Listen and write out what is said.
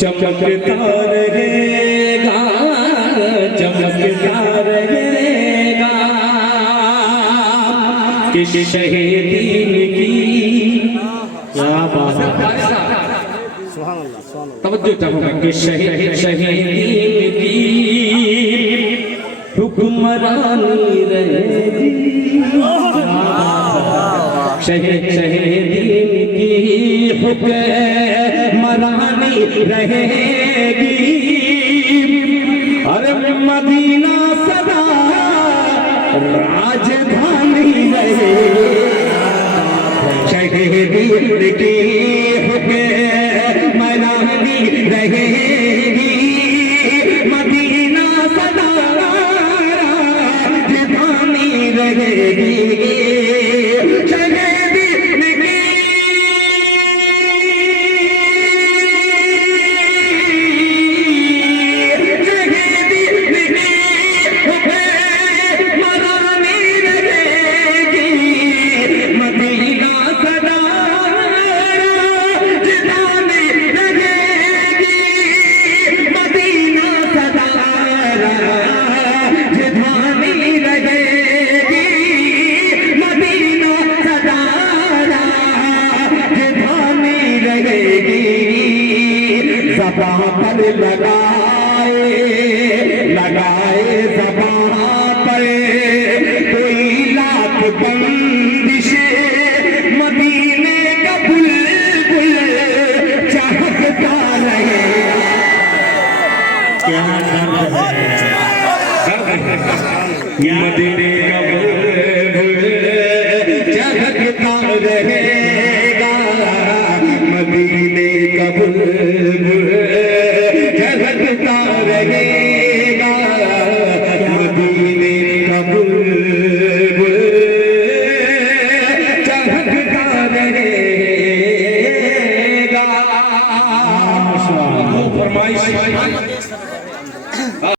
चमकता रहेगा, चमकता रहेगा कि शहीदीन की क्या बात है। तवज्जो चाहूंगा कि शहीदीन की हुक्मरानी रहेगी, शहीदीन की हुक्मरानी रहेगी। अरे मदीना सदा राजधानी रहेगी, शहीदीन की हुक्मरानी रहेगी। मदीना सदा राजधानी रहेगी। ज़बां पर लगाए ज़बां पर कोई लाख बंदिश, मदीने का बुलबुल चहकता रहे। क्या मदीने का बुलबुल चहकता रहेगा, मदीने का बुलबुल चहकता रहेगा, मदीने का बुलबुल चहकता रहेगा। फरमाइश